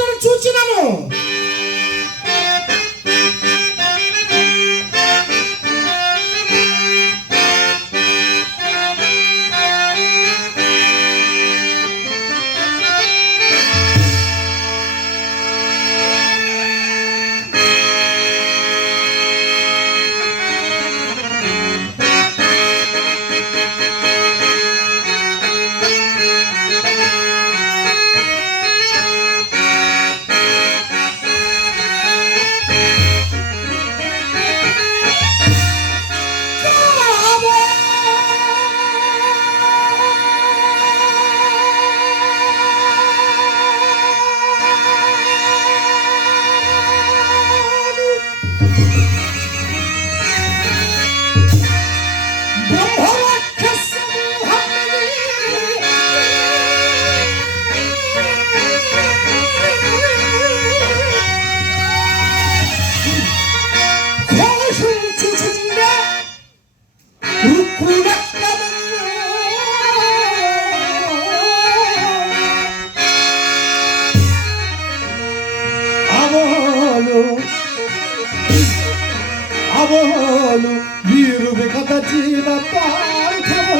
ముచ్చట చూచినను. అవోలు వీరు విగత జీవ పార్థము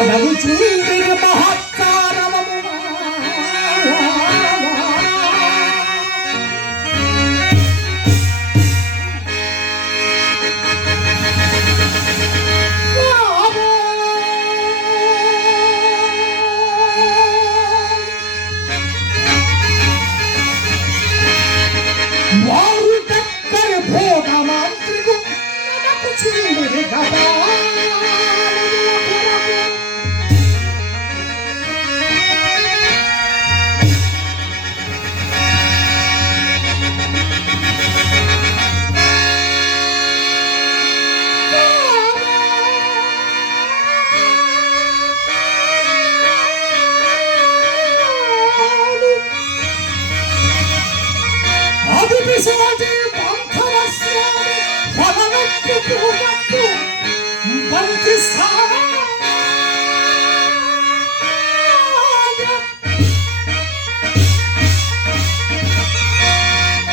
అడవు చూడి మహత్తారమము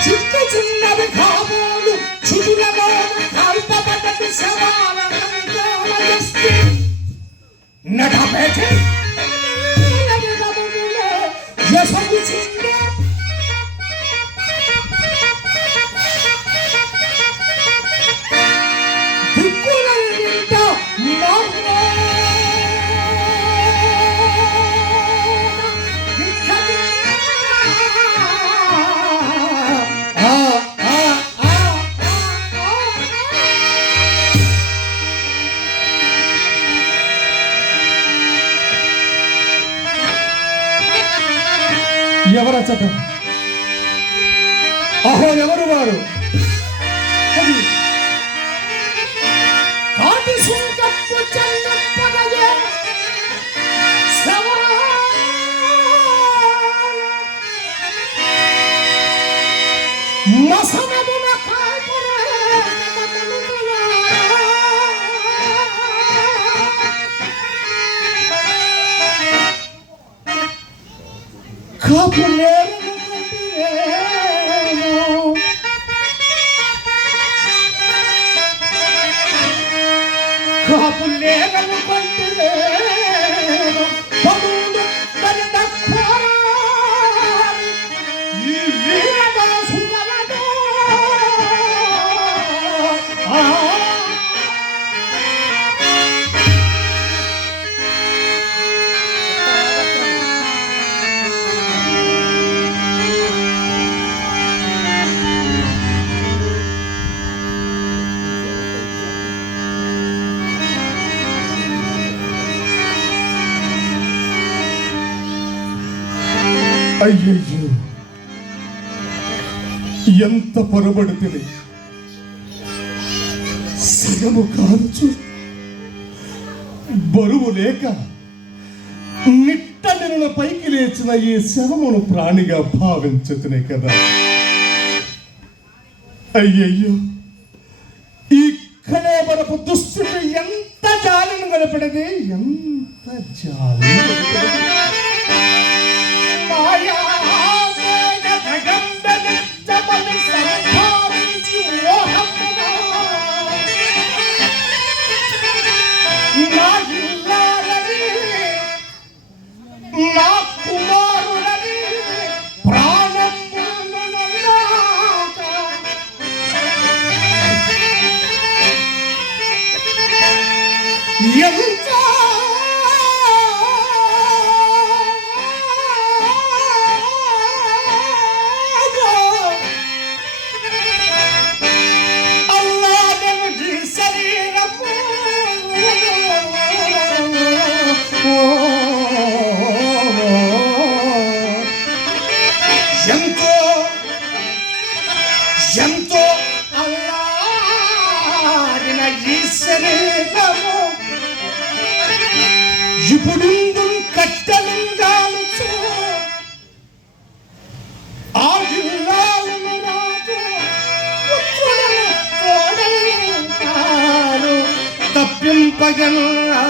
చుట్టూ చిన్నవి కాబోలు చుడులలో కల్పబడ్డది సవాల నడబెట్టి ఎవరా చెప్పండి? అహో ఎవరు వారు? కాటి సుంకప్పు చెల్లెప్పగయే మసనమున కాపులేగను కొంటిలేను పదులు తన ఈ వీరద సుగలదు అయ్యయ్యో ఎంత పొరబడుతుంది. సగము కావచ్చు బరువు లేక నిట్ట నెలల పైకి లేచిన ఈ శవమును ప్రాణిగా భావించుతునే కదా. అయ్యయ్యో ఈ కళేబరపు దుస్థితి ఎంత జాలిని గడపడది, ఎంత జాలి. మాయా ఎంతో ఎంతో అల్లాడిన ఈ శరీరము ఇప్పుడు కట్టెలుగాలుచు ఆ ఇల్లాలను రాదు తోడలు తప్పింపగలరా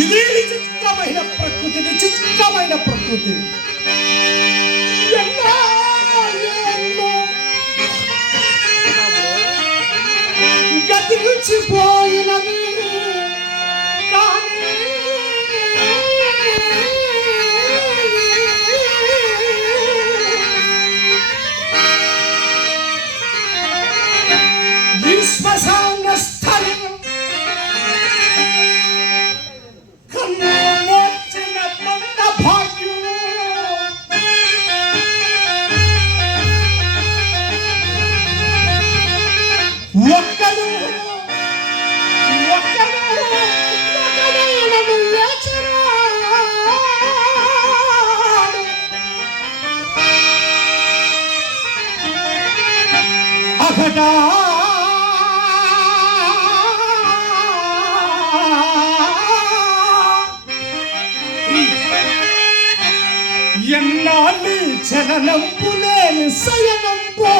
ఇది విచిత్రమైన ప్రకృతి, విచిత్రమైన ప్రకృతి. గతించిపోయినవి కానీ ఈ శ్మశాన స్థలం ఎన్నాళ్ళు జననంపు లేని శయనంపు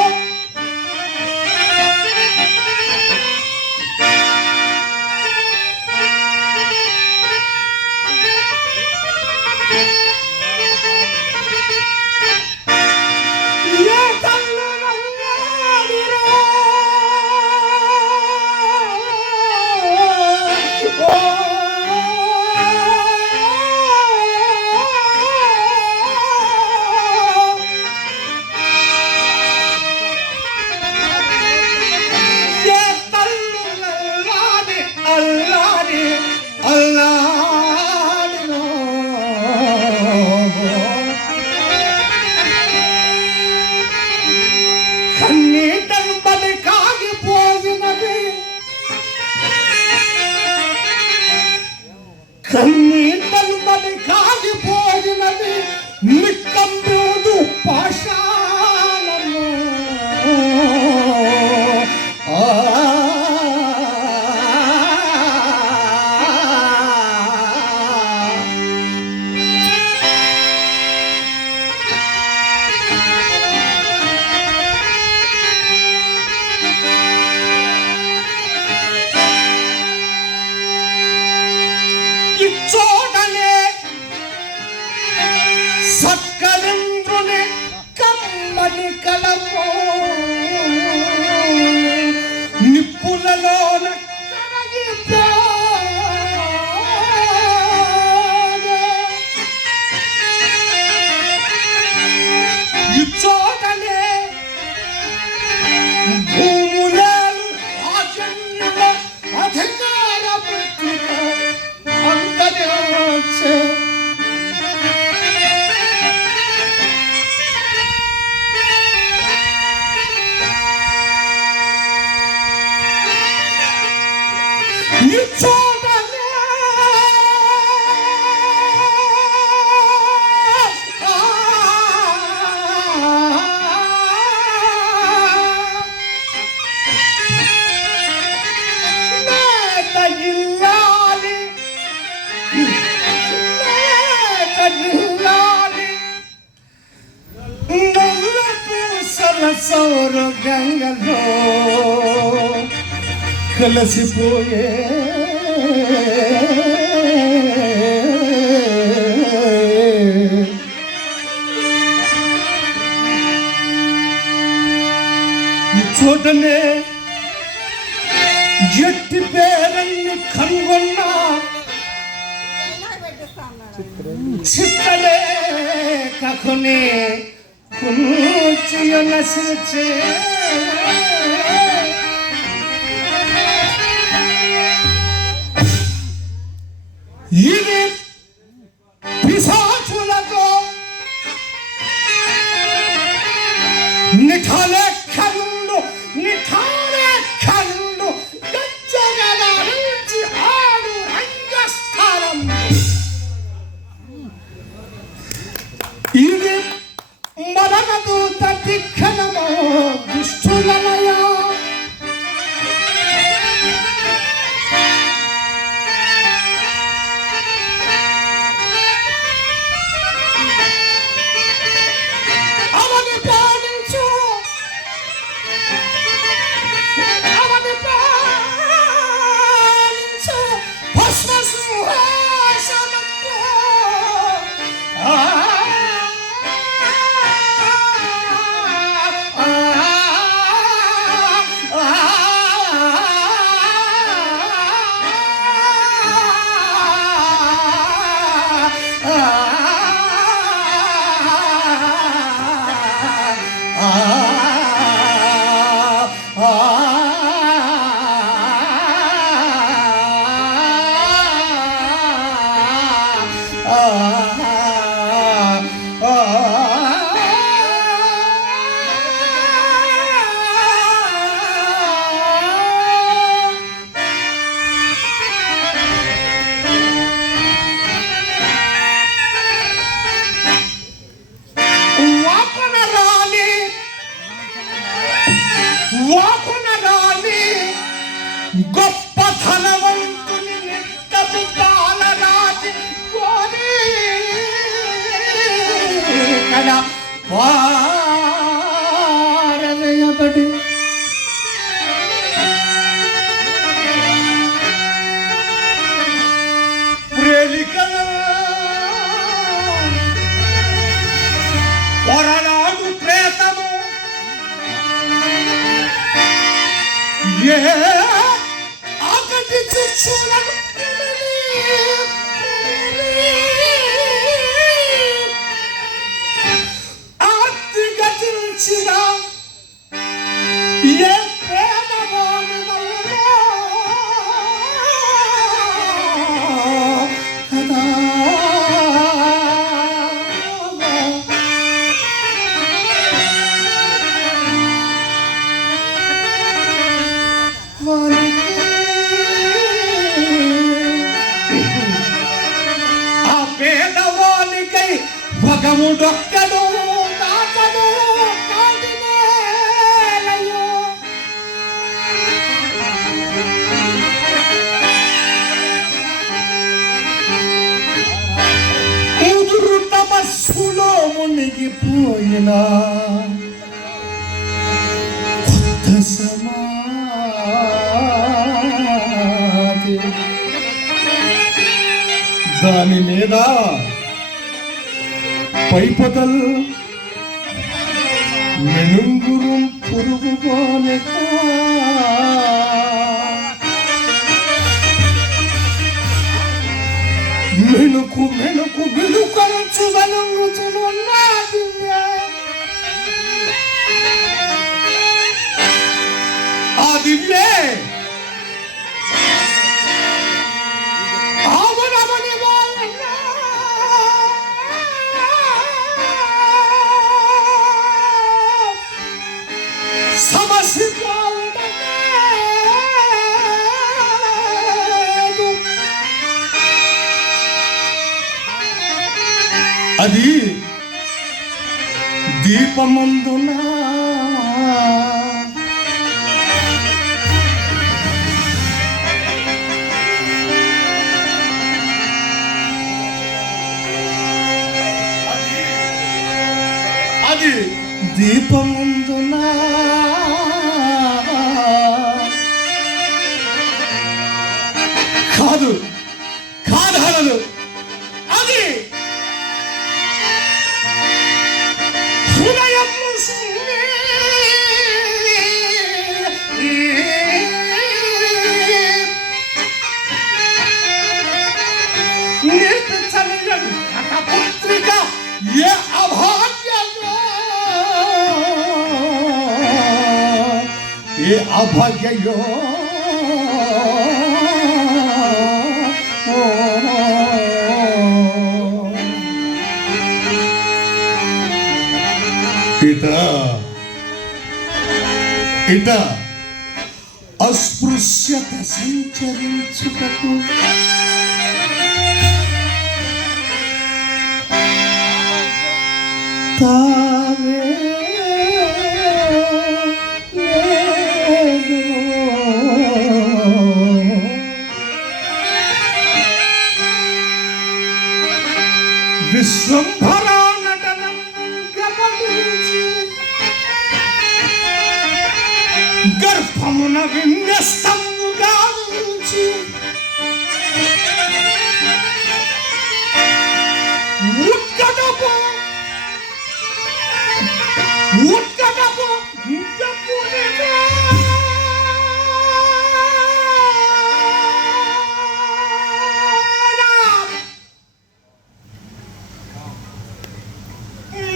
కన్నీటంబడి కాగిపోయినది, కన్నీటంబడి కాగిపోయినది నిక్కంబోదు పాషాణము. ఇచ్చోడనే సత్కరింద్రుని కమ్మని కలము నిప్పులలోన ఇచ్చోడనే భూములను ఆచరణల అధికార పత్రిక సౌర గంగలో కలసిపోయే ఈ చోటనే ఎట్టి పేరన్ని కనుగొన్నా చిత్తలే కకునే kunci nasice గొప్ప ధనవంతుని నిట్టపు పాలరాజు కదా వారవేయబడి పొరలాడు ప్రేతము ఆకటి చూచులను ఆర్తిక తెలిసిన ఏ ప్రేమవాణి కదా భగముడొక్కడు నాకడు కాదినేలయో ముదురు తమస్సులో మునిగిపోయిన కొత్త సమాధి దాని మీద పైపదల్ మెనుంగురం పురుగుగోనె మెనుకు మెనుకు విడుకొనచు వనంగుచునున్నది ఆ దివ్యే అది దీపమందున అది దీపమందున కాదు కాదనలు అది పుత్రిక ఏ అభాగ్యయో ఇట అస్పృశ్యత సంచరించుటకు తావే విశ్వంభరా నటనం గమనించి గర్భమున విన్యస్తముగా ఉంచి ఉత్కటపు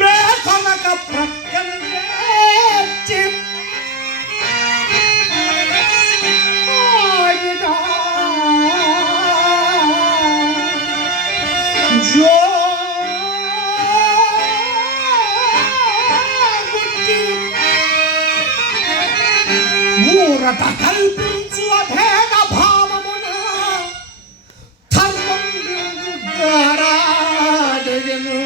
మేఘనక ప్రక్కనించి ఊరట కల్పించు అభేద భావమున ధర్మం గారాడయను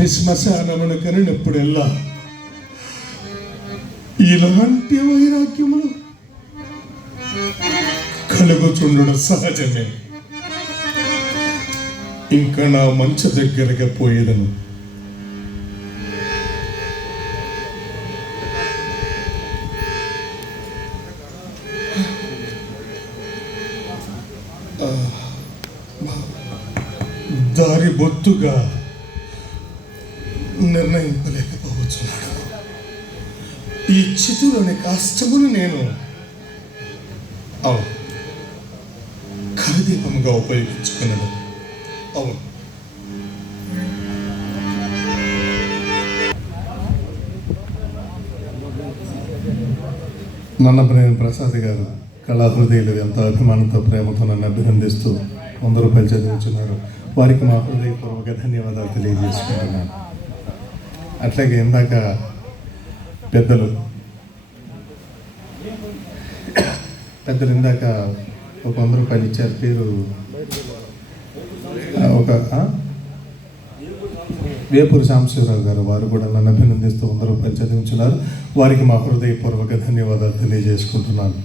ఇట్టి శ్మశానమును కనినప్పుడెల్లా ఇలాంటి వైరాగ్యములు కలుగుచుండడం సహజమే. ఇంకా నా మంచ దగ్గరగా పోయేదను. దారి బొత్తుగా నిర్ణయింపలేకపోవచ్చున్నాడు. ఈ చితులోని కష్టమును నేను కరదీపముగా ఉపయోగించుకున్నాను. అవును, నన్నపనేని ప్రసాద్ గారు కళాహృదయులు ఎంతో అభిమానంతో ప్రేమతో నన్ను అభినందిస్తూ 100 రూపాయలు చదివించున్నారు. వారికి మా హృదయపూర్వక ధన్యవాదాలు తెలియజేసుకుంటున్నాను. అట్లాగే ఇందాక పెద్దలు ఇందాక ఒక 100 రూపాయలు ఇచ్చారు. పేరు వేపూరి సాంబశివరావు గారు, వారు కూడా నన్ను అభినందిస్తూ 100 రూపాయలు చదివించున్నారు. వారికి మా హృదయపూర్వక ధన్యవాదాలు తెలియజేసుకుంటున్నాను.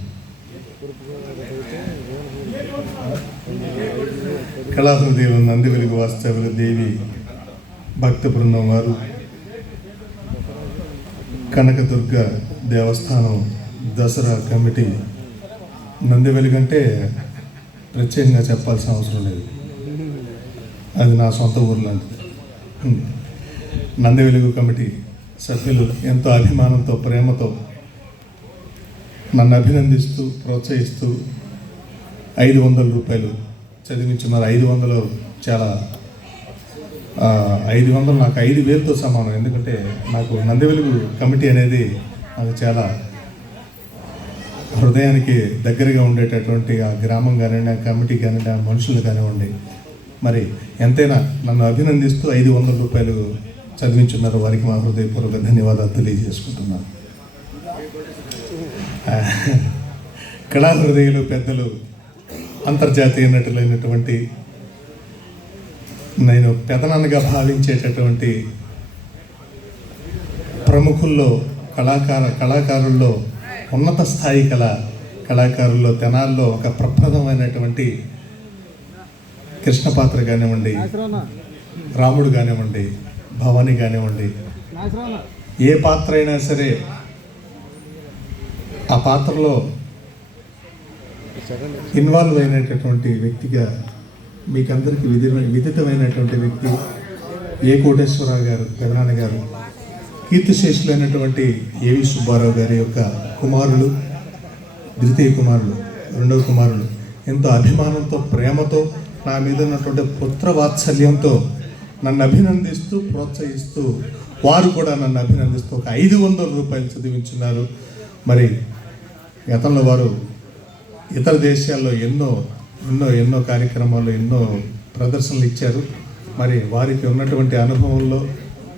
కళాహృదయులు నంది వెలుగు వాస్తవుల దేవి భక్త బృందం వారు, కనకదుర్గ దేవస్థానం దసరా కమిటీ, నంది వెలుగు అంటే ప్రత్యేకంగా చెప్పాల్సిన అవసరం లేదు, అది నా సొంత ఊరు లాంటిది. నంది వెలుగు కమిటీ సభ్యులు ఎంతో అభిమానంతో ప్రేమతో నన్ను అభినందిస్తూ ప్రోత్సహిస్తూ 500 రూపాయలు చదివించున్నారు. 500 చాలా 500 నాకు 5,000తో సమానం. ఎందుకంటే నాకు నంది వెలుగు కమిటీ అనేది నాకు చాలా హృదయానికి దగ్గరగా ఉండేటటువంటి ఆ గ్రామం కానివ్వండి, ఆ కమిటీ కానివ్వండి, ఆ మనుషులు కానివ్వండి, మరి ఎంతైనా నన్ను అభినందిస్తూ 500 రూపాయలు చదివించున్నారు. వారికి మా హృదయపూర్వక ధన్యవాదాలు తెలియజేసుకుంటున్నాను. కళాహృదయులు పెద్దలు, అంతర్జాతీయ నటులైనటువంటి, నేను పెదనాన్నగా భావించేటటువంటి ప్రముఖుల్లో కళాకారుల్లో ఉన్నత స్థాయి కళాకారుల్లో తెనాల్లో ఒక ప్రప్రథమైనటువంటి కృష్ణపాత్ర కానివ్వండి, రాముడు కానివ్వండి, భవాని కానివ్వండి, ఏ పాత్ర అయినా సరే ఆ పాత్రలో ఇన్వాల్వ్ అయినటువంటి వ్యక్తిగా మీకందరికీ విదితమైనటువంటి వ్యక్తి ఏ కోటేశ్వరరావు గారు, పెదనాన్న గారు, కీర్తిశేషులైనటువంటి ఏవి సుబ్బారావు గారి యొక్క కుమారులు, ద్వితీయ కుమారులు, రెండవ కుమారులు ఎంతో అభిమానంతో ప్రేమతో నా మీద ఉన్నటువంటి పుత్ర వాత్సల్యంతో నన్ను అభినందిస్తూ ప్రోత్సహిస్తూ వారు కూడా నన్ను అభినందిస్తూ ఒక 500 రూపాయలు చదివించున్నారు. మరి గతంలో వారు ఇతర దేశాల్లో ఎన్నో కార్యక్రమాల్లో ఎన్నో ప్రదర్శనలు ఇచ్చారు. మరి వారికి ఉన్నటువంటి అనుభవంలో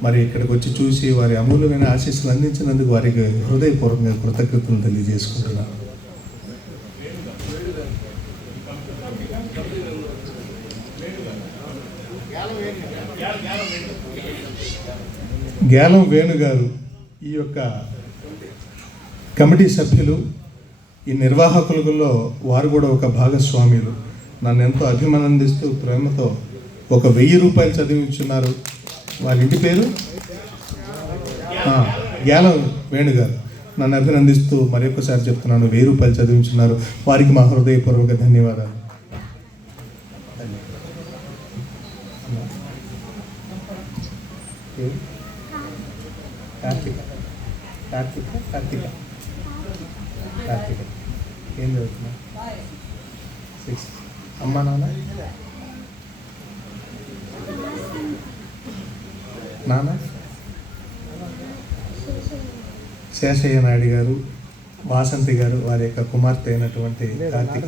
మరి ఇక్కడికి వచ్చి చూసి వారి అమూల్యమైన ఆశీస్సులు అందించినందుకు వారికి హృదయపూర్వకంగా కృతజ్ఞతలు తెలియజేసుకుంటున్నాను. గ్యాలం వేణుగారు ఈ యొక్క కమిటీ సభ్యులు, ఈ నిర్వాహకులలో వారు కూడా ఒక భాగస్వామ్యులు. నన్ను ఎంతో అభిమానందిస్తూ ప్రేమతో ఒక 1000 రూపాయలు చదివించున్నారు. వారి ఇంటి పేరు గ్యాలం వేణుగారు. నన్ను అభినందిస్తూ మరొకసారి చెప్తున్నాను, 1000 రూపాయలు చదివించున్నారు. వారికి మా హృదయపూర్వక ధన్యవాదాలు. కార్తిక ఏం చదువుతున్నా? 6. అమ్మా నాన్న శేషయ్య నాయుడు గారు, వాసంతి గారు, వారి యొక్క కుమార్తె అయినటువంటి కార్తిక,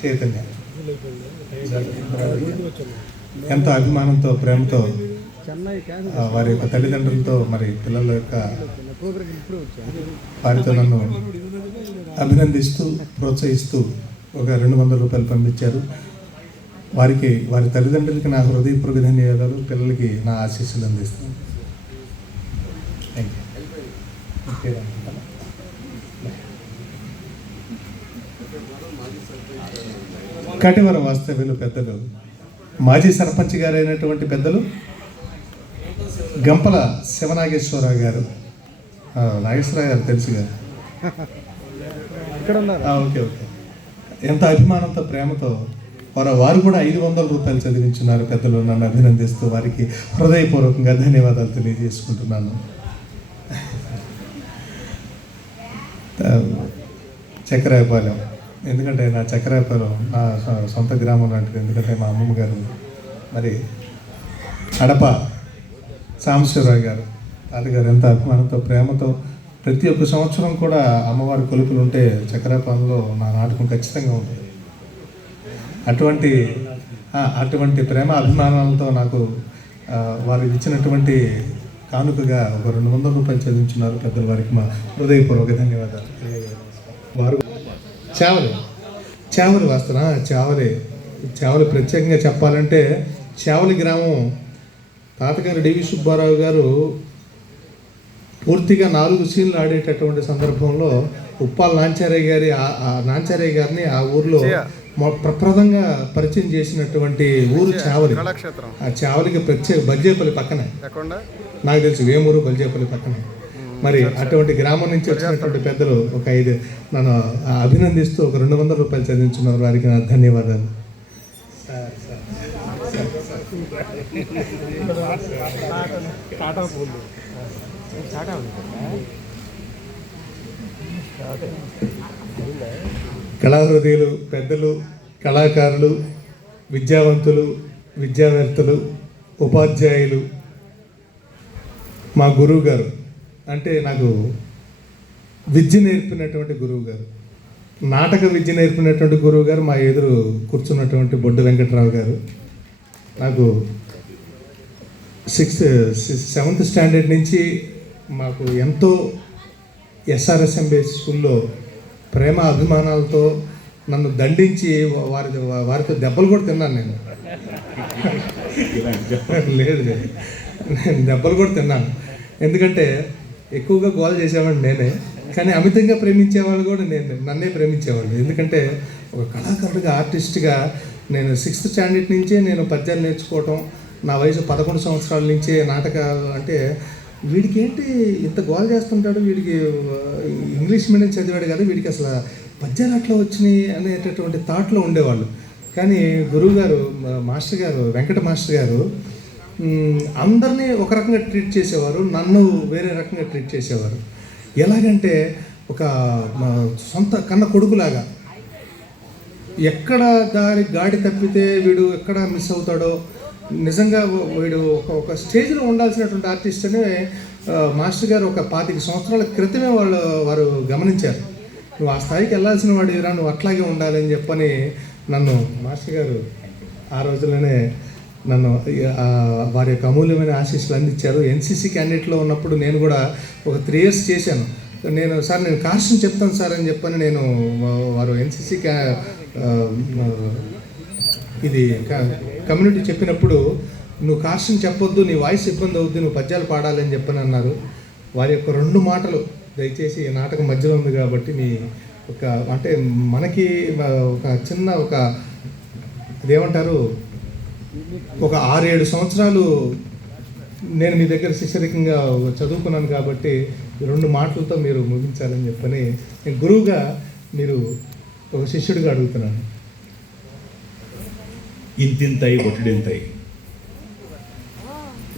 చైతన్య ఎంతో అభిమానంతో ప్రేమతో వారి యొక్క తల్లిదండ్రులతో మరి పిల్లల యొక్క వారితో నన్ను అభినందిస్తూ ప్రోత్సహిస్తూ ఒక 200 రూపాయలు పంపించారు. వారికి వారి తల్లిదండ్రులకి నా హృదయపూర్వక ధన్యవాదాలు, పిల్లలకి నా ఆశీస్సులు అందిస్తాను. Thank you. కటివరం వాస్తవ్యులు పెద్దలు, మాజీ సర్పంచ్ గారు అయినటువంటి పెద్దలు గంపల శివనాగేశ్వరరావు గారు. నాగేశ్వరరావు గారు తెలుసు కదా. Okay okay. ఎంత అభిమానంతో ప్రేమతో వారు కూడా 500 రూపాయలు చదివించున్నారు పెద్దలు. నన్ను అభినందిస్తూ వారికి హృదయపూర్వకంగా ధన్యవాదాలు తెలియజేసుకుంటున్నాను. చక్రాయపాలెం, ఎందుకంటే నా చక్రాయపాలెం నా సొంత గ్రామం లాంటిది. ఎందుకంటే మా అమ్మమ్మ గారు మరి అడప సాంబశివరావు గారు తాతగారు ఎంత అభిమానంతో ప్రేమతో ప్రతి ఒక్క సంవత్సరం కూడా అమ్మవారి కొలుపులు ఉంటే చక్రాయపాలెంలో నా నాటకం ఖచ్చితంగా ఉంటుంది. అటువంటి ప్రేమ అభిమానాలతో నాకు వారు ఇచ్చినటువంటి కానుకగా ఒక 200 రూపాయలు చదివించున్నారు పెద్దలు. వారికి మా హృదయపూర్వక ధన్యవాదాలు. వారు చావలి వాస్తన చావలి ప్రత్యేకంగా చెప్పాలంటే చావలి గ్రామం తాతగారు డివి సుబ్బారావు గారు పూర్తిగా 4 సీన్లు ఆడేటటువంటి సందర్భంలో ఉప్పాల నాంచారయ్య గారిని ఆ ఊర్లో ప్రప్రదంగా పరిచయం చేసినటువంటి ఊరు చావలి. ఆ చావలికి ప్రత్యేక బల్జేపల్లి పక్కనే, నాకు తెలిసి వేమూరు బల్జేపల్లి పక్కనే. మరి అటువంటి గ్రామం నుంచి వచ్చినటువంటి పెద్దలు ఒక 5 నన్ను అభినందిస్తూ ఒక 200 రూపాయలు చదివించున్నారు. వారికి నా ధన్యవాదాలు. కళాహృదయులు, పెద్దలు, కళాకారులు, విద్యావంతులు, విద్యావేత్తలు, ఉపాధ్యాయులు, మా గురువు గారు అంటే నాకు విద్య నేర్పినటువంటి గురువు గారు, నాటక విద్య నేర్పినటువంటి గురువు గారు మా ఎదురు కూర్చున్నటువంటి బొడ్డు వెంకట్రావు గారు. నాకు 7th స్టాండర్డ్ నుంచి మాకు ఎంతో ఎస్ఆర్ఎస్ఎంబి స్కూల్లో ప్రేమ అభిమానాలతో నన్ను దండించి వారితో దెబ్బలు కూడా తిన్నాను నేను. లేదు నేను దెబ్బలు కూడా తిన్నాను. ఎందుకంటే ఎక్కువగా గోల్ చేసేవాడిని నేనే, కానీ అమితంగా ప్రేమించేవాళ్ళు కూడా నన్నే ప్రేమించేవాళ్ళు. ఎందుకంటే ఒక కళాకారుడిగా, ఆర్టిస్ట్గా నేను 6th స్టాండర్డ్ నుంచే నేను పద్యాలు నేర్చుకోవటం, నా వయసు 11 సంవత్సరాల నుంచే నాటకాలు. అంటే వీడికి ఏంటి ఇంత గోల్ చేస్తుంటాడు, వీడికి ఇంగ్లీష్ మీడియం చదివాడు కదా, వీడికి అసలు పద్యాలు అట్లా వచ్చినాయి అనేటటువంటి థాట్లో ఉండేవాళ్ళు. కానీ గురువుగారు, మాస్టర్ గారు, వెంకట మాస్టర్ గారు అందరినీ ఒక రకంగా ట్రీట్ చేసేవారు, నన్ను వేరే రకంగా ట్రీట్ చేసేవారు. ఎలాగంటే ఒక సొంత కన్న కొడుకులాగా. ఎక్కడ గాడి తప్పితే వీడు ఎక్కడ మిస్ అవుతాడో, నిజంగా వీడు ఒక స్టేజ్లో ఉండాల్సినటువంటి ఆర్టిస్ట్ అని మాస్టర్ గారు ఒక 25 సంవత్సరాల క్రితమే వారు గమనించారు. నువ్వు ఆ స్థాయికి వెళ్ళాల్సిన వాడు ఇరా, నువ్వు అట్లాగే ఉండాలని చెప్పని నన్ను మాస్టర్ గారు ఆ రోజుల్లోనే నన్ను వారి యొక్క అమూల్యమైన ఆశీస్సులు అందించారు. ఎన్సీసీ క్యాండిడేట్లో ఉన్నప్పుడు నేను కూడా ఒక 3 years చేశాను. నేను కాషన్ చెప్తాను సార్ అని చెప్పని నేను వారు ఎన్సీసీ ఇది కమ్యూనిటీ చెప్పినప్పుడు, నువ్వు కాషన్ చెప్పొద్దు, నీ వాయిస్ ఇబ్బంది అవుద్ది, నువ్వు పద్యాలు పాడాలి అని చెప్పని అన్నారు. వారి యొక్క 2 మాటలు దయచేసి ఈ నాటకం మధ్యలో ఉంది కాబట్టి మీ ఒక అంటే మనకి ఒక చిన్న అదేమంటారు, ఒక 6-7 సంవత్సరాలు నేను మీ దగ్గర శిష్యరికంగా చదువుకున్నాను కాబట్టి 2 మాటలతో మీరు ముగించాలని చెప్పని నేను గురువుగా, మీరు ఒక శిష్యుడిగా అడుగుతున్నాను. ఇంతింతాయి ఒట్టిడింతాయి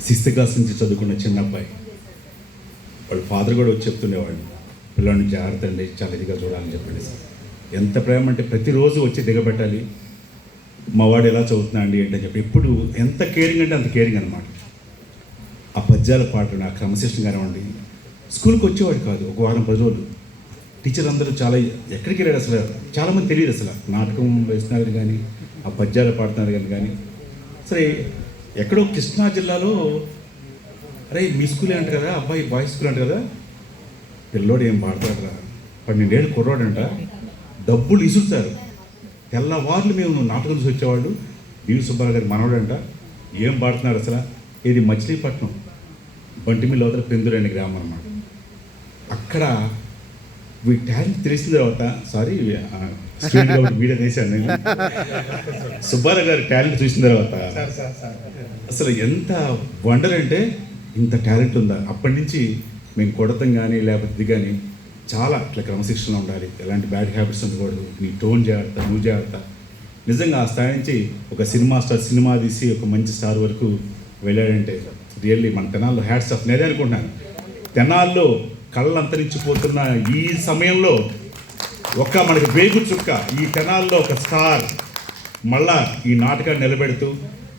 6th క్లాస్ నుంచి చదువుకున్న చిన్న అబ్బాయి, వాళ్ళ ఫాదర్ కూడా వచ్చి చెప్తుండేవాళ్ళు, పిల్లల్ని జాగ్రత్త అండి, చాలా ఇదిగా చూడాలని చెప్పండి. ఎంత ప్రేమ అంటే ప్రతిరోజు వచ్చి దిగబెట్టాలి, మా వాడు ఎలా చదువుతున్నా అండి ఏంటని చెప్పి ఎప్పుడు ఎంత కేరింగ్ అంటే అంత కేరింగ్ అనమాట. ఆ పద్యాల పాటలు, ఆ క్రమశిక్షణ కానివ్వండి. స్కూల్కి వచ్చేవాడు కాదు, ఒక వారం 10 రోజులు. టీచర్ అందరూ చాలా ఎక్కడికి వెళ్ళాడు అసలు చాలామంది తెలియదు అసలు నాటకం వేస్తున్నారు కానీ, ఆ పద్యాలు పాడుతున్నారు కానీ. సరే ఎక్కడో కృష్ణా జిల్లాలో, అరే మీ స్కూల్ అంట కదా, అబ్బాయి బాయ్స్ స్కూల్ అంట కదా, పిల్లోడు ఏం పాడతాడు, 12 ఏళ్ళు కుర్రాడంట, డబ్బులు ఇసురుతారు. తెల్లవార్లు మేము నాటకం చూసి వచ్చేవాళ్ళు, డివి సుబ్బారావు గారి మనవడంట ఏం పాడుతున్నాడు అసలు. ఇది మచిలీపట్నం బంటిమిల్లి అవతల పెందురు అనే గ్రామం అన్నమాట. అక్కడ వీడి టాలెంట్ తెలిసిన తర్వాత వీడియో తీశాను నేను. సుబ్బారావు గారి టాలెంట్ చూసిన తర్వాత అసలు ఎంత వండర్ అంటే ఇంత టాలెంట్ ఉందా. అప్పటి నుంచి మేము కొడతాం కానీ లేకపోతే ఇది కానీ చాలా ఇట్లా క్రమశిక్షణలో ఉండాలి, ఎలాంటి బ్యాడ్ హ్యాబిట్స్ ఉండకూడదు, నీ టోన్ జాగ్రత్త, నువ్వు జాగ్రత్త. నిజంగా ఆ స్థాయి నుంచి ఒక సినిమా తీసి ఒక మంచి స్టార్ వరకు వెళ్ళాడంటే రియల్లీ మన తెనాల్లో హ్యాట్స్ ఆఫ్. నేనే అనుకుంటున్నాను తెనాల్లో కళ్ళు అంతరించిపోతున్న ఈ సమయంలో మనకి వేగు చుక్క ఈ తెనాల్లో ఒక స్టార్ మళ్ళా ఈ నాటకాన్ని నిలబెడుతూ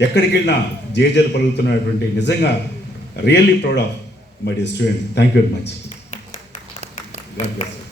ఎక్కడికి వెళ్ళినా జేజలు పలుకుతున్నటువంటి నిజంగా really proud of my dear students. Thank you very much. God bless you.